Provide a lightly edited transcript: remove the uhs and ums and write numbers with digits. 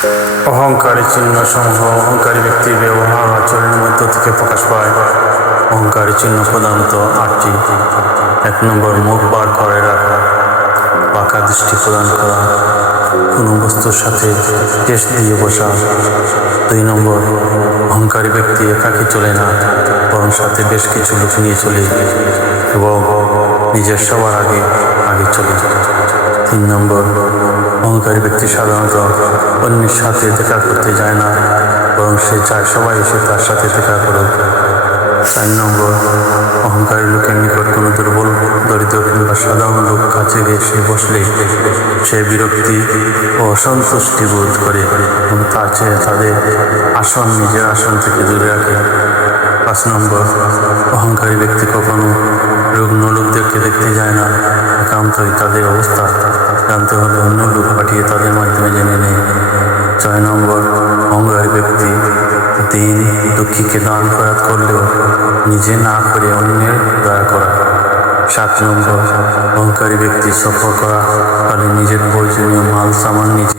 অহংকারী চিহ্ন সমূহ অহংকারী ব্যক্তির ব্যবহার আচরণের মধ্য থেকে প্রকাশ পায়। অহংকারী চিহ্ন প্রধানত 8টি। 1 নম্বর, মুখ বার করে রাখা, বাঁকা দৃষ্টি প্রদান করা, কোনো বস্তুর সাথে ঠেস দিয়ে বসা। 2 নম্বর, অহংকারী ব্যক্তি একাকী চলে না, বরং সাথে বেশ কিছু লোক নিয়ে চলে এবং নিজের সবার আগে চলে। 3 নম্বর, অহংকারী ব্যক্তি সাধারণত অন্যের সাথে দেখা করতে যায় না, বরং সে চায় সবাই এসে তার সাথে দেখা করুক। 4 নম্বর, অহংকারী লোকের নিকট কোনো দুর্বল, দরিদ্র কিংবা সাধারণ লোক কাছে এসে বসলে সে বিরক্তি ও অসন্তুষ্টি বোধ করে এবং তার চেয়ে তাদের আসন নিজের আসন থেকে দূরে রাখে। 5 নম্বর, অহংকারী ব্যক্তি কখনো রুগ্ন লোকদেরকে দেখতে যায় না, একান্তই তাদের অবস্থা জানতে হলে অন্য লোক পাঠিয়ে তাদের মাধ্যমে জেনে নেয়। 6 নম্বর, অহংকারী ব্যক্তি দিন দুঃখীকে দান খয়রাত করলেও নিজে না করে অন্যের দয়া করা। 7 নম্বর, অহংকারী ব্যক্তি সফর করা ফলে নিজের প্রয়োজনীয় মাল সামান নিজে